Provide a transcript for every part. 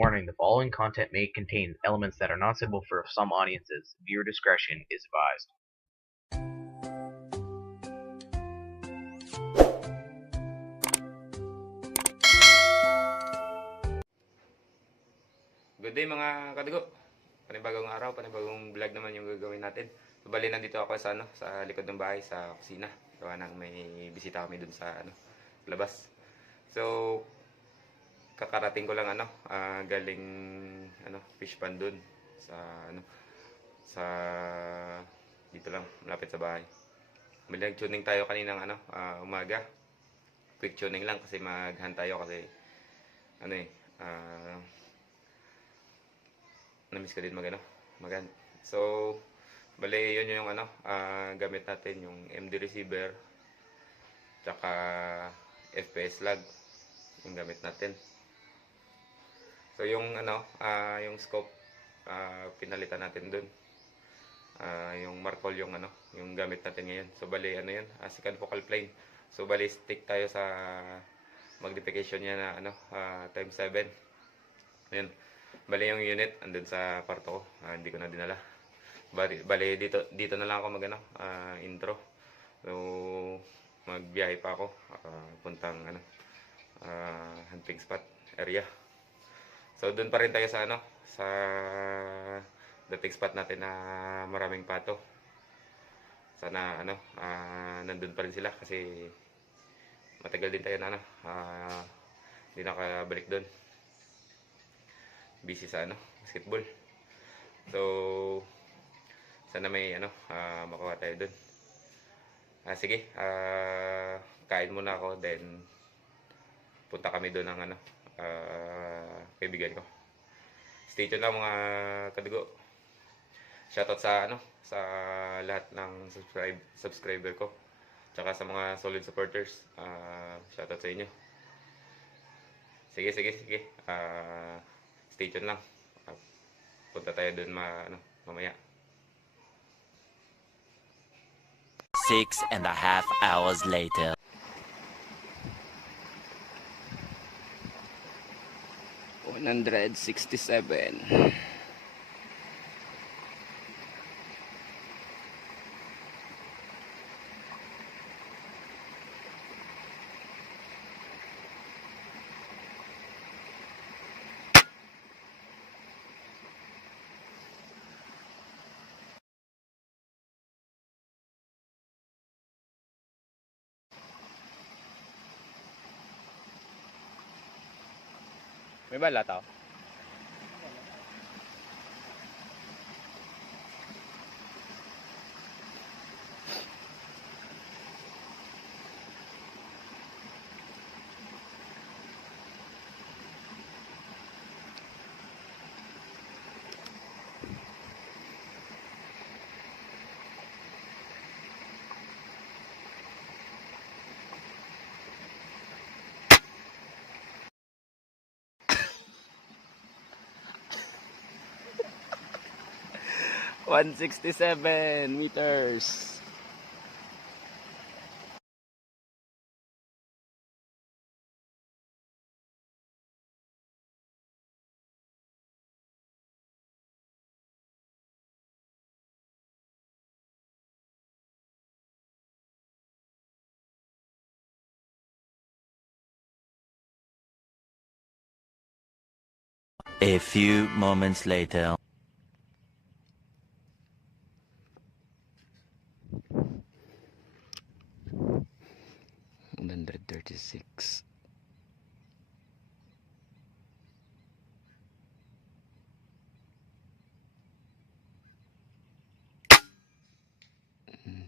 Warning: the following content may contain elements that are not suitable for some audiences. Viewer discretion is advised. Good day mga kadugo. Panibagong araw, panibagong vlog naman yung gagawin natin. So, bali nandito ako sa likod ng bahay, sa kusina. Gawa nang may bisita kami dun sa labas. So, kakarating ko lang galing fish pond dun sa sa dito lang malapit sa bahay. Bali nag-tuning tayo kaninang umaga. Quick tuning lang kasi maghan tayo kasi namiss ko din magan. So, bali yun yung gamit natin yung MD receiver tsaka FPS lag yung gamit natin. So, yung yung scope pinalitan natin dun. Yung Markol yung yung gamit natin ngayon. So, bali yun, second focal plane. So, bali stick tayo sa magnification niya na times 7. Ayun. Bali yung unit andun sa kwarto ko. Hindi ko na dinala. Bali dito na lang ako intro. So magbiyahe pa ako puntang hunting spot area. So doon pa rin tayo sa sa dating spot natin na maraming pato. Sana nandun pa rin sila kasi matagal din tayo na hindi nakabalik doon. Busy sa basketball. So sana may makuha tayo doon. Sige, kain muna ako then punta kami doon ng kaibigan ko. Stay tuned lang mga kadugo. Shoutout sa lahat ng subscriber ko. Tsaka sa mga solid supporters. Shoutout sa inyo. Sige. Stay tuned lang. Punta tayo dun mamaya. 6.5 hours later. $167. May bala tao? $167. A few moments later. $136.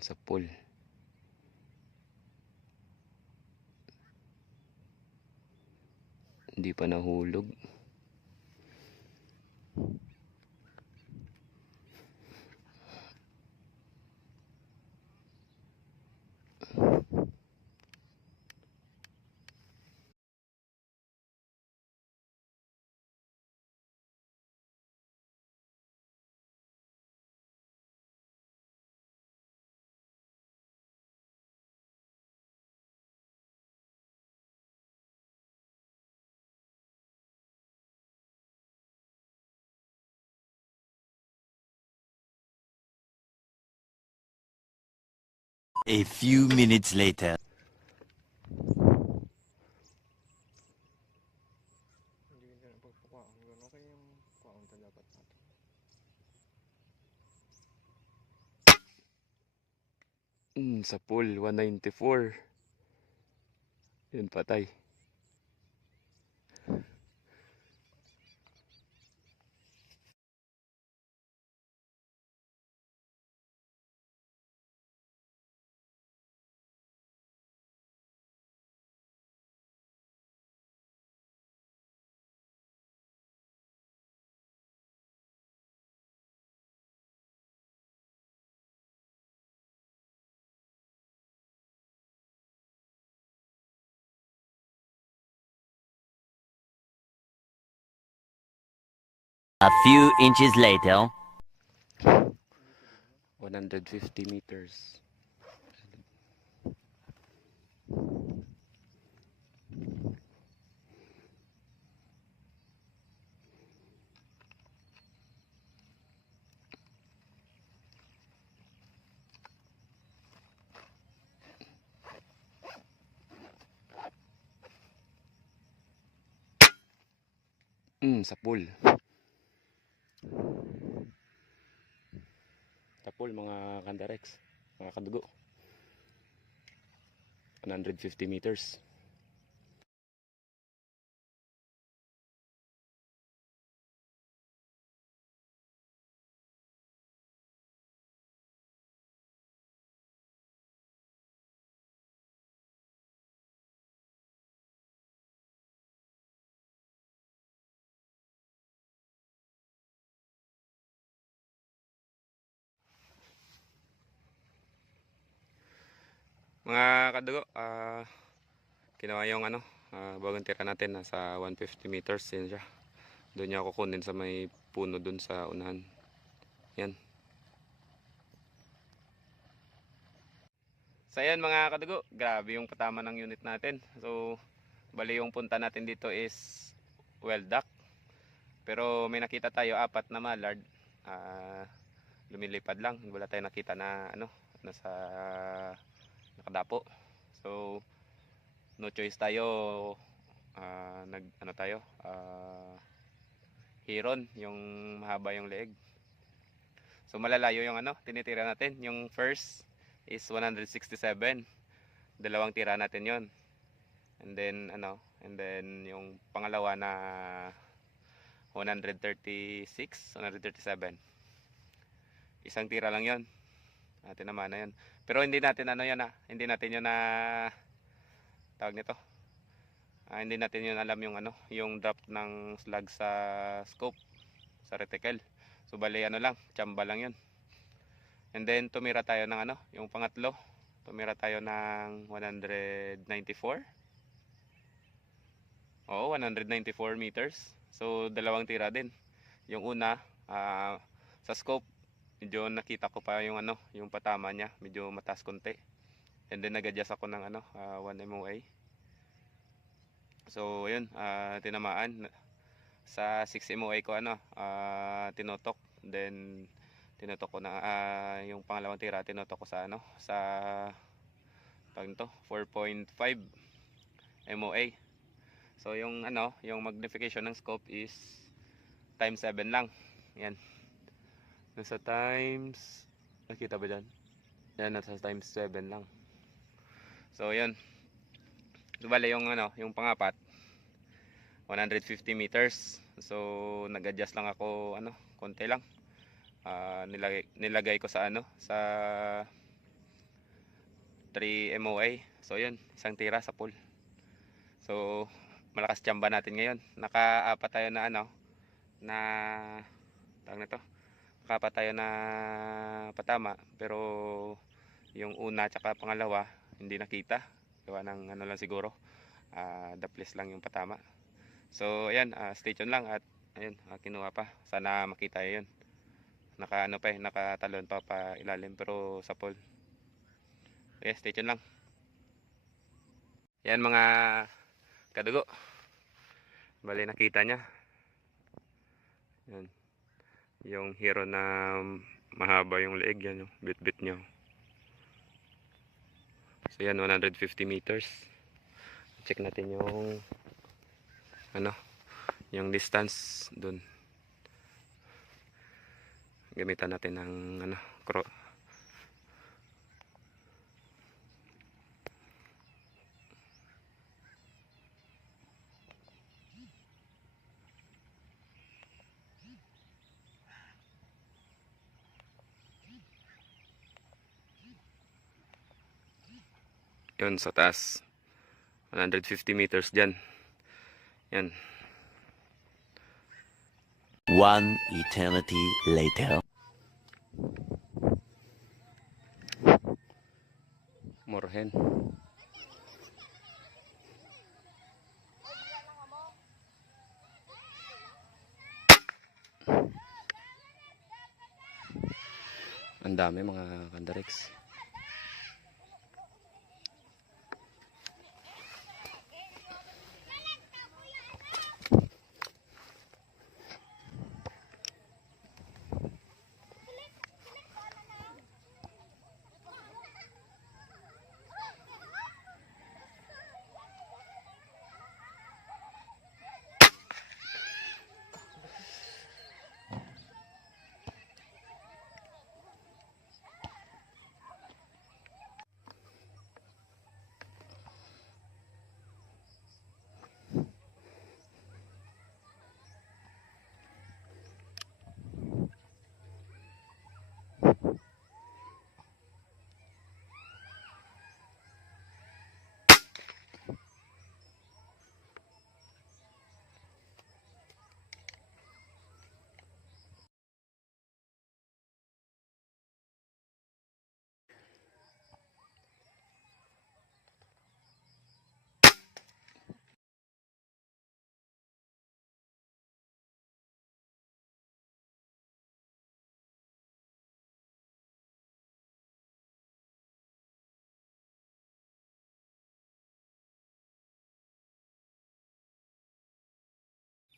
Sa pool. Hindi pa nahulog. A few minutes later. Hindi ka na pagpukwaon. Okay yung kwaon na dapat natin. Sa pool, 194. Yun, patay. A few inches later. 150 meters. Sa pool. Sa pool, mga kandarex, mga kadugo. 150 meters. Mga kadugo, ginawa yung bagong tira natin nasa 150 meters yun siya. Doon niya ako kunin sa may puno doon sa unahan. Yan. So yan mga kadugo, grabe yung patama ng unit natin. So bali yung punta natin dito is well duck. Pero may nakita tayo 4 na mallard. Lumilipad lang, wala tayong nakita na nasa nakadapo. So no choice tayo, hiron, yung mahaba yung leeg. So malalayo yung tinitira natin. Yung first is 167. Dalawang tira natin yon. And then yung pangalawa na 136, 137. Isang tira lang yon. Tinamaan na yon. Pero hindi natin hindi natin yun na tawag nito. Hindi natin yun alam yung yung drop ng slug sa scope, sa reticle. So bali lang, tsamba lang yun. And then tumira tayo ng yung pangatlo. Tumira tayo ng 194. Oo, 194 meters. So dalawang tira din. Yung una, sa scope, medyo nakita ko pa yung yung patama niya, medyo mataas konti. And then nag-adjust ako ng 1 MOA. So yun, tinamaan sa 6 MOA ko tinotok. Then tinotok ko na yung pangalawang tira, tinotok ko sa sa tawag nito 4.5 MOA. So yung yung magnification ng scope is times 7 lang. Yan. Nasa times, nakita ba dyan? Yan, nasa times 7 lang. So yun. So bale yung yung pangapat 150 meters. So nag-adjust lang ako konti lang. Nilagay ko sa sa 3 MOA. So yun, isang tira sa pool. So malakas tsamba natin ngayon. Naka-apat tayo na na tawag nito. Naka-apat tayo na patama, pero yung una tsaka pangalawa hindi nakita. Gawa ng lang siguro. Daples lang yung patama. So ayan, stay tuned lang at ayun, kinuha pa. Sana makita 'yon. Nakatalon pa ilalim pero sa pool. Okay, stay tuned lang. Yan mga kadugo. Bali nakita niya. Yan. Yung hero na mahaba yung leeg yan, yung bit-bit niya. So yan, 150 meters. Check natin yung yung distance dun. Gamitan natin ng yun sa taas. 150 meters dyan. Yan. One eternity later. Morhen. Ang dami mga kandarex.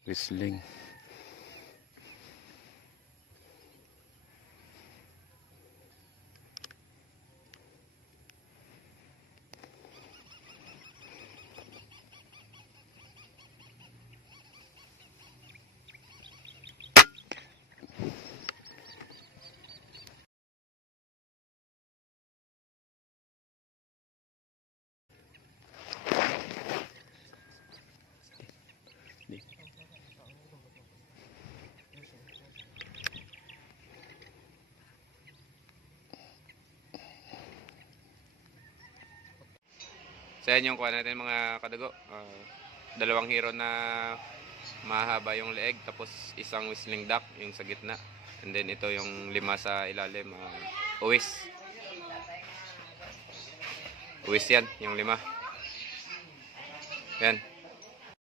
Whistling. So yan yung kuha natin mga kadago. Dalawang hero na mahaba yung leeg, tapos isang whistling duck yung sa gitna. And then ito yung 5 sa ilalim, uwis. Uwis yan, yung 5. Yan.